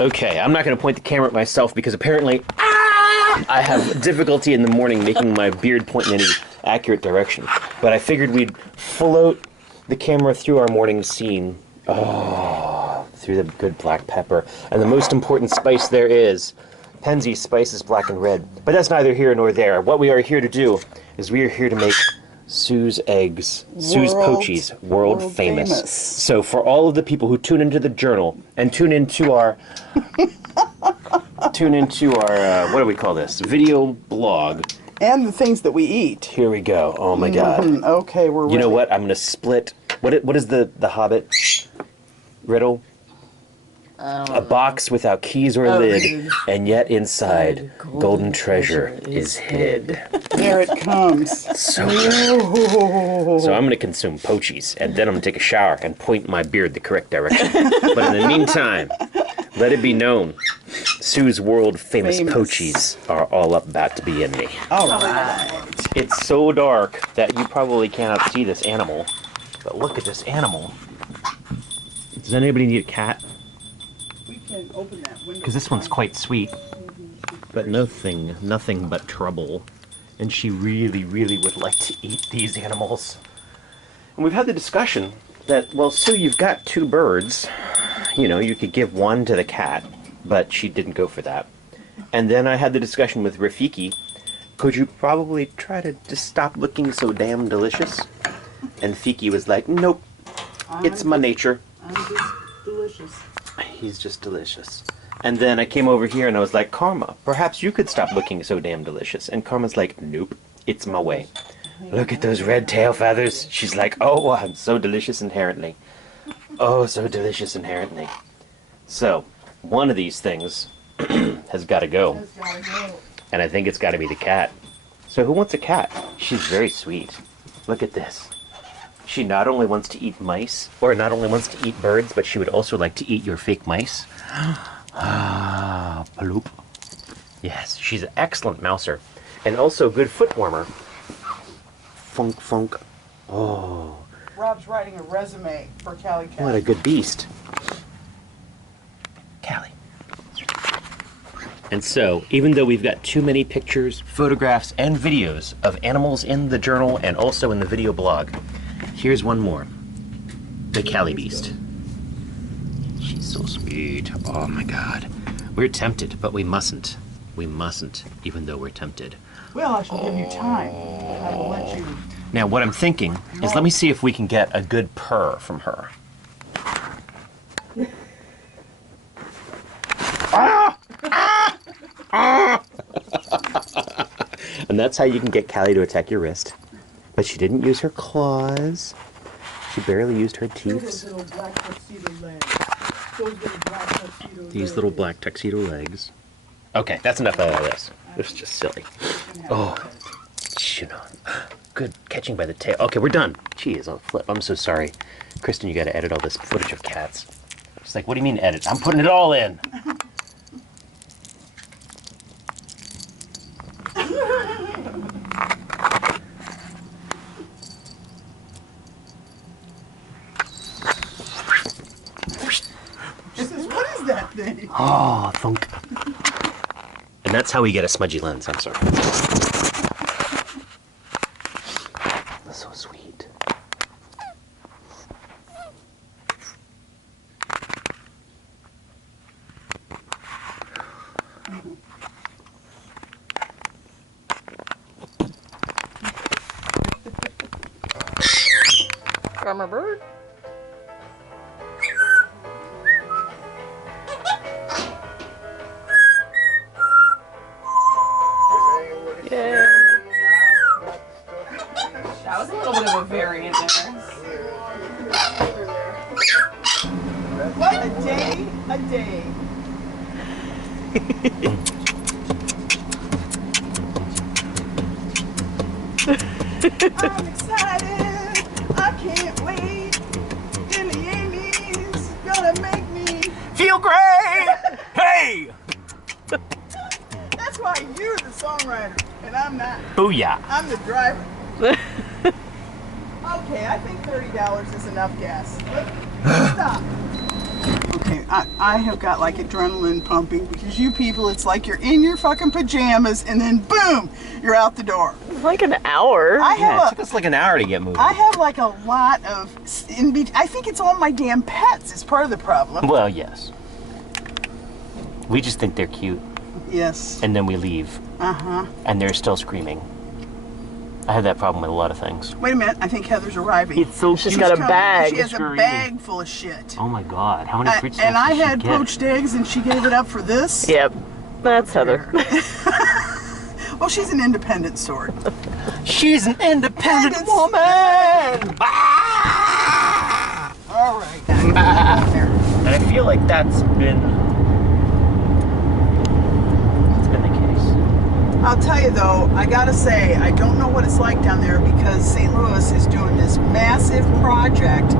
Okay, I'm not going to point the camera at myself because apparently I have difficulty in the morning making my beard point in any accurate direction. But I figured we'd float the camera through our morning scene. Oh, through the good black pepper. And the most important spice there is, Penzeys spices black and red. But that's neither here nor there. What we are here to do is we are here to make Sue's eggs, Sue's pochies, world famous. So for all of the people who tune into the journal and tune into our what do we call this? Video blog. And the things that we eat. Here we go. Oh my God. Okay, we're ready. You know what? I'm gonna split. What is the Hobbit riddle? A box without keys or lid, and yet inside, golden treasure is hid. There it comes. So good. So I'm going to consume pochies, and then I'm going to take a shower and point my beard the correct direction. But in the meantime, let it be known, Sue's world-famous pochies are all about to be in me. All right. It's so dark that you probably cannot see this animal, but look at this animal. Does anybody need a cat? Open that window. Because this one's quite sweet, but nothing but trouble. And she really, really would like to eat these animals. And we've had the discussion that, well, Sue, you've got 2 birds. You know, you could give one to the cat, but she didn't go for that. And then I had the discussion with Rafiki. Could you probably try to just stop looking so damn delicious? And Fiki was like, nope, it's my nature. I'm just delicious. He's just delicious. And then I came over here and I was like, Karma, perhaps you could stop looking so damn delicious. And Karma's like, nope, it's my way. Look at those red tail feathers. She's like, oh, I'm so delicious inherently. Oh, so delicious inherently. So, one of these things has got to go. And I think it's got to be the cat. So who wants a cat? She's very sweet. Look at this. She not only wants to eat mice, or not only wants to eat birds, but she would also like to eat your fake mice. Ah, paloop. Yes, she's an excellent mouser. And also a good foot warmer. Funk, funk. Oh. Rob's writing a resume for Callie Cat. What a good beast. Callie. And so, even though we've got too many pictures, photographs, and videos of animals in the journal and also in the video blog, here's one more. The Callie Beast. She's so sweet. Oh my God. We're tempted, but we mustn't. We mustn't, even though we're tempted. Well, I shall give you time. I will let you... Now, what I'm thinking is let me see if we can get a good purr from her. And that's how you can get Callie to attack your wrist. But she didn't use her claws. She barely used her teeth. These little black tuxedo legs. Okay, that's enough of this. This is just silly. Oh, you know, good catching by the tail. Okay, we're done. Jeez, I'll flip. I'm so sorry. Kristen, you gotta edit all this footage of cats. She's like, what do you mean edit? I'm putting it all in. What is that thing? Oh, thunk. And that's how we get a smudgy lens. I'm sorry. That's so sweet. From a bird? Yay. That was a little bit of a variant there. What a day, a day. I'm excited. I can't wait. ilyAIMY's gonna make me Feel great! Hey! That's why you're the songwriter and I'm not. Booyah! I'm the driver. Okay, I think $30 is enough gas. Stop. Okay, I have got like adrenaline pumping because you people, it's like you're in your fucking pajamas and then boom, you're out the door. It's like an hour. Yeah, it took us like an hour to get moving. I have like a lot of, I think it's all my damn pets is part of the problem. Well, yes. We just think they're cute, Yes. and then we leave, Uh-huh. and they're still screaming. I have that problem with a lot of things. Wait a minute, I think Heather's arriving. It's so She's cute. got a Coming. bag. She has a bag full of shit. Oh my god, how many fruit And snacks I did she had get? poached eggs and she gave it up for this. Yep. That's Heather. Well, she's an independent sort. She's an independent Independent woman! All right. And I feel like that's been the case. I'll tell you though, I gotta say, I don't know what it's like down there because St. Louis is doing this massive project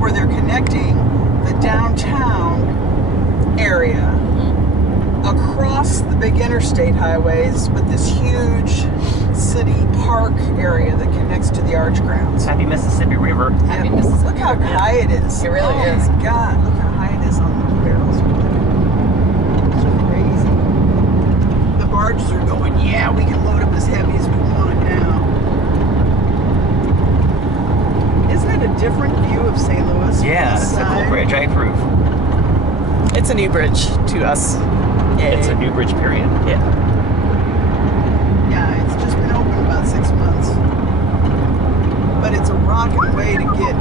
where they're connecting the downtown area across the big interstate highways with this huge city park area that connects to the arch grounds. Happy Mississippi River. Happy Yeah, Mississippi look how River. high it is. It really oh is. my God, look how high it is on the barrels. It's crazy. The barges are going, yeah, we can load up as heavy as we want now. Isn't it a different view of St. Louis? Yeah, from it's this a cool side? bridge, I approve. It's a new bridge to us. It's a new bridge, period. Yeah. Yeah, it's just been open about 6 months. But it's a rocking way to get.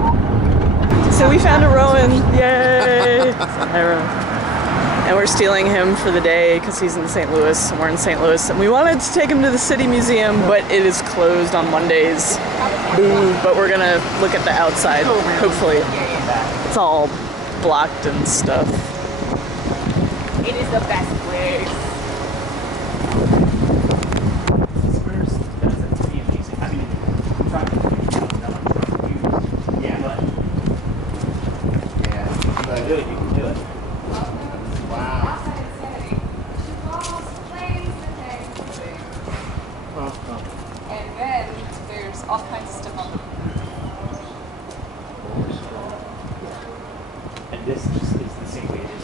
So we found a Rowan. Yay! Hi, Rowan. And we're stealing him for the day because he's in St. Louis and we're in St. Louis. And we wanted to take him to the City Museum, but it is closed on Mondays. Boo. But we're gonna look at the outside, hopefully. It's all blocked and stuff. It is the best place. And then there's all kinds of stuff on the And this just is the same way it is.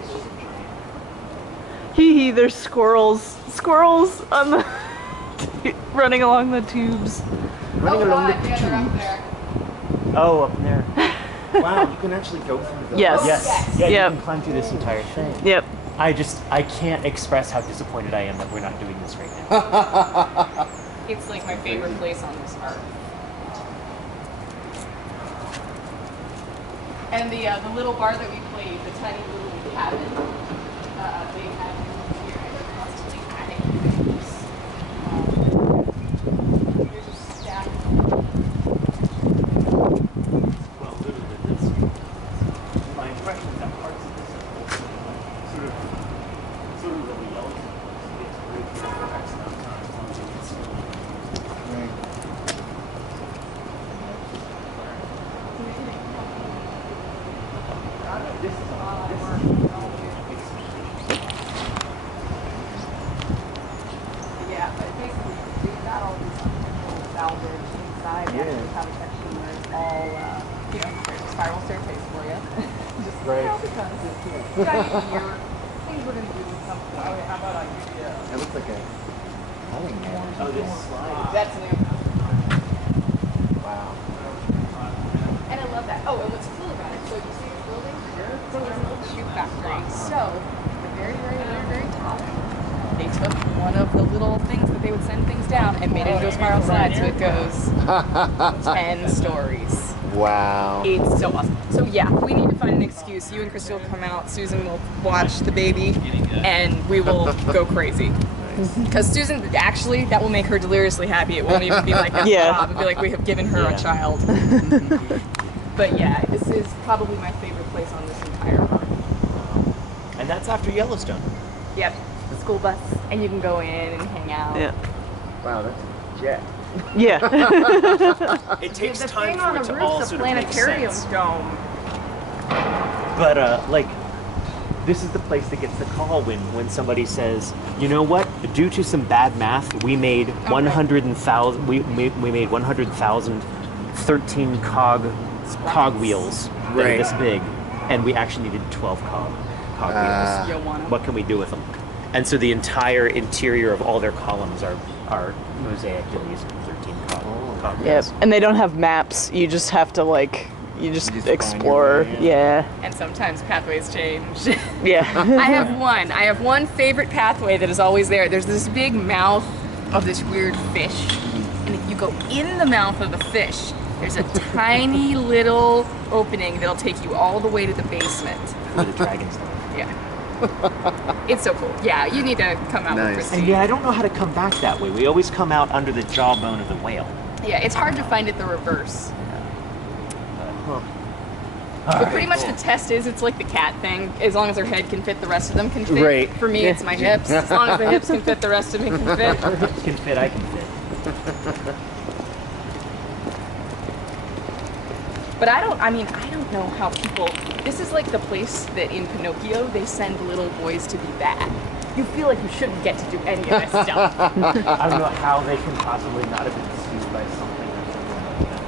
It's just a Hee hee, there's squirrels. Squirrels on the running along the tubes. Running along the they're up there. Oh, up there. Wow, you can actually go through the... Yes. Yes. Yeah, Yep. you can climb through this entire thing. Yep. I can't express how disappointed I am that we're not doing this right now. It's like my favorite place on this earth. And the little bar that we played, the tiny little cabin, they have here, and they're constantly adding things. Here's a stack. Well, literally, this. My impression is that parts of this sort of really yellow. It's great for X amount of time. Yeah, but basically we've got all these little salvage inside. We actually have a section where it's all, spiral staircase for you. Just because we got a year. Things we're gonna do something. Okay, how about I give you That looks like a cutting board. Oh, this slide. That's new. Wow. And I love that. Oh, and what's cool about it, so you see this building? So there's an old shoe factory. So, the very, very, very, very top, they took one of the little things that they would send things down and made it into a spiral slide, so it goes 10 stories. Wow. It's so awesome. So yeah, we need to find an excuse. You and Christy will come out, Susan will watch the baby, and we will go crazy. Because Susan, actually, that will make her deliriously happy. It won't even be like a job. It'll be like we have given her a child. But yeah, this is probably my favorite place on this entire park. And that's after Yellowstone. Yep, the school bus, and you can go in and hang out. Yeah. Wow, that's a jet. Yeah. It takes The time thing for on it the to all roof's a sort of make planetarium sense. dome. But like, this is the place that gets the call when somebody says, you know what? Due to some bad math, we made 100,000. We made 100,000 13 cog wheels that are Right. this big. and we actually needed 12 cog wheels. You want 'em. What can we do with them? And so the entire interior of all their columns are mosaicked in these 13 cog Yep. wheels. And they don't have maps. You just have to like, you just find your explore. way in. Yeah. And sometimes pathways change. Yeah. I have one favorite pathway that is always there. There's this big mouth of this weird fish. And if you go in the mouth of the fish, there's a tiny little opening that'll take you all the way to the basement. Where the dragons live. Yeah. It's so cool. Yeah, you need to come out Nice. with Christy. And yeah, I don't know how to come back that way. We always come out under the jawbone of the whale. Yeah, it's hard to find it the reverse. But pretty much the test is it's like the cat thing. As long as their head can fit, the rest of them can fit. Right. For me, it's my hips. As long as the hips can fit, the rest of me can fit. Hips can fit, I can fit. But I don't know how people, this is like the place that in Pinocchio, they send little boys to be bad. You feel like you shouldn't get to do any of this stuff. I don't know how they can possibly not have been sued by something or something like that.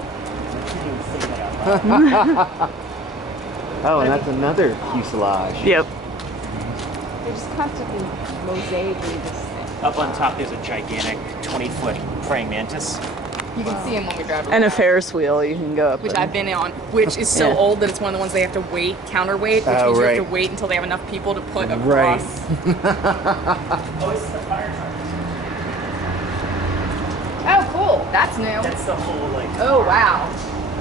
I can't even say that out loud. Oh, and that's another fuselage. Yep. They're just constantly mosaicing this thing. Up on top, there's a gigantic 20-foot praying mantis. You can see them when we drive around. And a Ferris wheel you can go up. Which in. I've been on, which is so Yeah. old that it's one of the ones they have to wait, counterweight, which Oh, means you right. have to wait until they have enough people to put across. Right. Oh, it's the fire truck. Oh, cool. That's new. That's the whole, like, Oh, wow.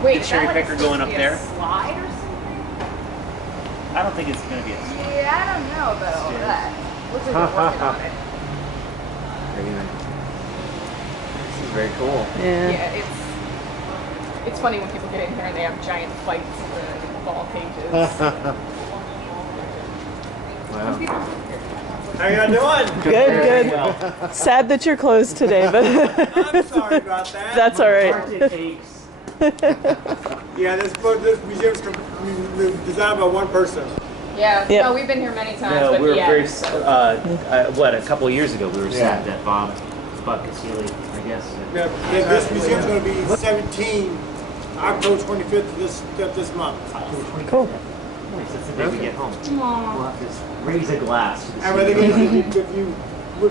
Wait, The is cherry that like picker supposed going to up be a there? slide or something? I don't think it's going to be a Yeah, I don't know about that. Looks like they're working on it. Very nice. This is very cool. Yeah. Yeah, it's funny when people get in here and they have giant fights in the ball cages. Wow. How y'all doing? Good, good. Sad that you're closed today, but I'm sorry about that. that's all right. Yeah, this museum's designed by one person. Yeah, Yep. no, we've been here many times, No, but we were yeah. very, a couple of years ago, we were saying that Bob Cassili, I guess. Now, this museum's going to be 17, October 25th of this month. Cool. Nice, that's the day we get home. We'll have to raise a glass to the And I think if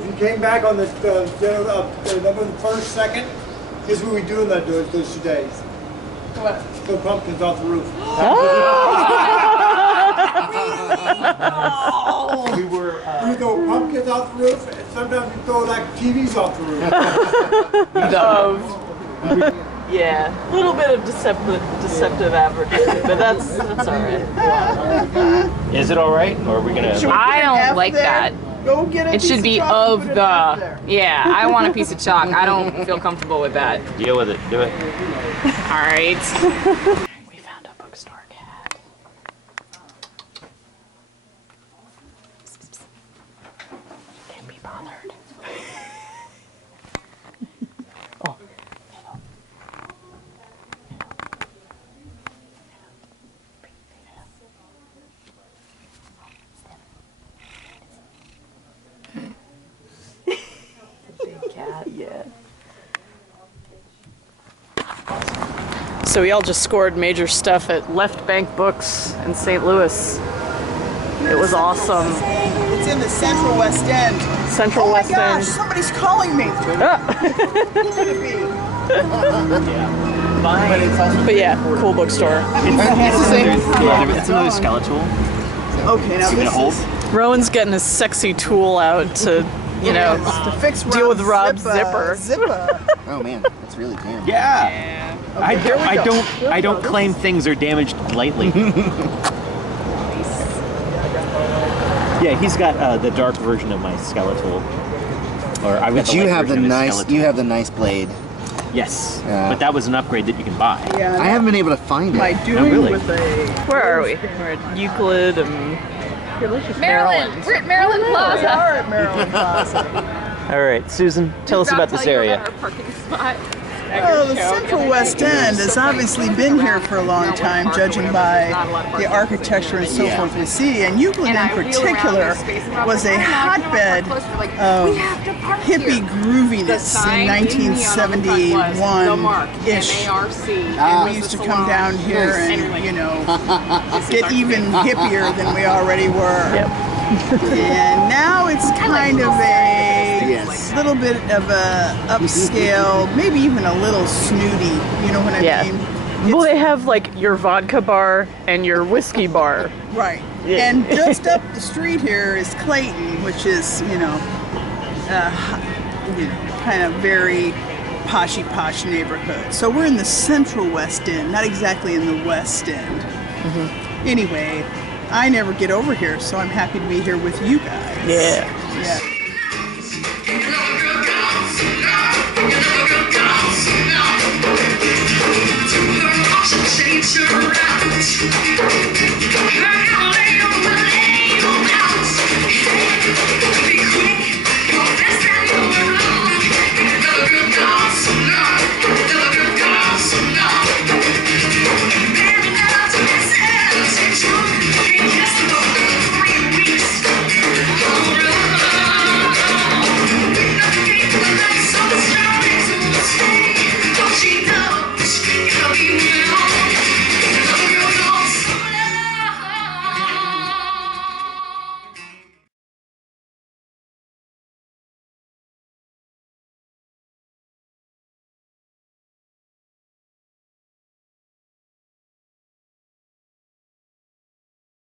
you came back on November the 1st, 2nd, this is what we do in those 2 days. What? Throw pumpkins off the roof. We were, We throw pumpkins off the roof, and sometimes we throw like TVs off the roof. Yeah, a little bit of deceptive advertising, but that's all right. is it all right, or are we gonna? I don't like that. Go get a It piece should be chalk of and put it up the. there. Yeah, I want a piece of chalk. I don't feel comfortable with that. Deal with it. Do it. All right. We found a bookstore cat. Can't be bothered. Oh. Big cat, yeah. So we all just scored major stuff at Left Bank Books in St. Louis. It was awesome. It's in the Central West End. Central Oh my West gosh, End. somebody's calling me. Ah. Who could it be? But yeah, cool bookstore. It's another skeletal. Okay, now this hold? is Rowan's getting his sexy tool out to, you know, to fix deal with Rob's zipper. Zipper. Oh man, that's really damn. Yeah. I don't claim things are damaged lightly. Yeah, he's got the dark version of my skeletal. Or I would. But you have the nice blade. Yes, Yeah. but that was an upgrade that you can buy. Yeah, I haven't been able to find By it. doing really? with a Where are we? We're at Euclid and Maryland. We're at Maryland we Plaza. are at Maryland Plaza. All right, Susan, tell us about this area. Our parking spot. Well, the Central West End has obviously been here for a long time, judging by the architecture and so forth we see. And Euclid in particular was a hotbed of hippie grooviness in 1971-ish. And we used to come down here and, you know, get even hippier than we already were. Yep. And now it's kind of a little bit of a upscale, maybe even a little snooty. You know what I Yeah. mean? Well, they have like your vodka bar and your whiskey bar. Right. Yeah. And just up the street here is Clayton, which is, you know, kind of very poshy posh neighborhood. So we're in the Central West End, not exactly in the West End. Anyway, I never get over here, so I'm happy to be here with you guys. Yeah. Yeah. Change your route.